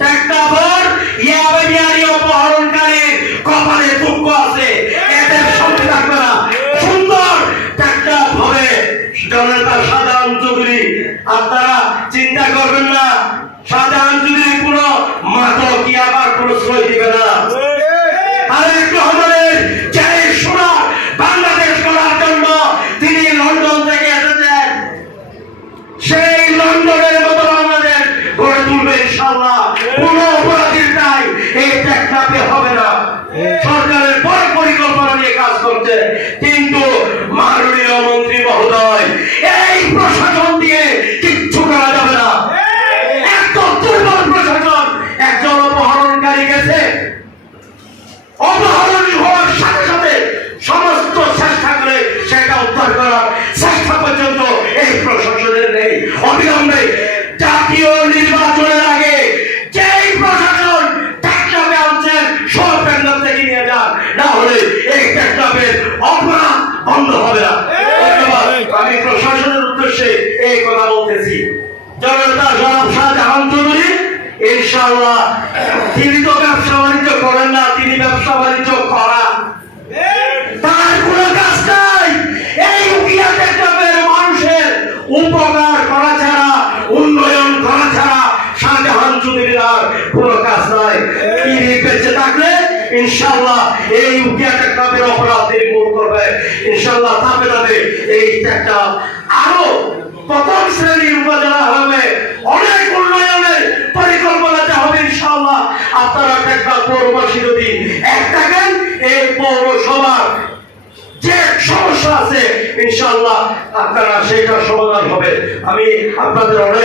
টেকনাফর ইয়াবিয়ারি অপহরণকারী কপালে দুঃখ আছে, এদের সঙ্গে থাকবে না। সুন্দর টেকনাফ হবে জনতা শাহজাহান চৌধুরী। আপনারা চিন্তা করবেন না, শাহজাহান চৌধুরী কোনো মাদক কি আবার প্রশ্রয় দিবে না। তারেক রহমানের যে সোনা বাংলাদেশ করার জন্য তিনি লন্ডন থেকে এসেছেন, সেই লন্ডনের মতো বাংলাদেশ গড়ে তুলবে ইনশাআল্লাহ। কোন অপরাধীর নাই এই টেকনাফে হবে না। সরকারের বড় পরিকল্পনা নিয়ে কাজ করছে, কিন্তু মাননীয় মন্ত্রী মহোদয়, এই প্রশাসন দিয়ে কিচ্ছু করা যাবে না। এত দুর্বল প্রশাসন। একজন অপহরণকারী গেছে, অপহরণ হওয়ার সাথে সাথে সমস্ত চেষ্টা করে সেটা উদ্ধার করার চেষ্টা পর্যন্ত এই প্রশাসনের নেই। অবিলম্বে জাতীয় নির্বাচনের আগে যেই প্রশাসন টেকনাফে আনছেন সব কেন্দ্র থেকে নিয়ে যান, না হলে এই টেকনাফের অপরাধ বন্ধ হবে না। ধন্যবাদ। আমি প্রশাসনের উদ্দেশ্যে এই কথা বলতেছি। জনতা জনাব শাহজাহান চৌধুরী ইনশাআল্লাহ, তিনি তো ব্যবসা বাণিজ্য করেন না, তিনি ব্যবসা বাণিজ্য করা তার কোনো কাজ নাই। এই উকিয়া টেকনাফের মানুষের উপকার করা ছাড়া, উন্নয়ন করা ছাড়া শাহজাহান চৌধুরীর আর কোনো কাজ নাই। তিনি বেঁচে থাকলে ইনশাআল্লাহ এই উকিয়া টেকনাফের অপরাধ তিনি দূর করবে ইনশাআল্লাহ। ধাপে ধাপে এই টেকনাফ আরো প্রথম শ্রেণীর উপজেলা হবে, অনেক উন্নয়নের পরিকল্পনাতে হবে ইনশাআল্লাহ। আপনারা টেকনাফ পৌরবাসী যদি এক থাকেন, এই পৌরসভার যে সমস্যা আছে ইনশাআল্লাহ আপনারা সেটার সমাধান হবে। আমি আপনাদের অনেক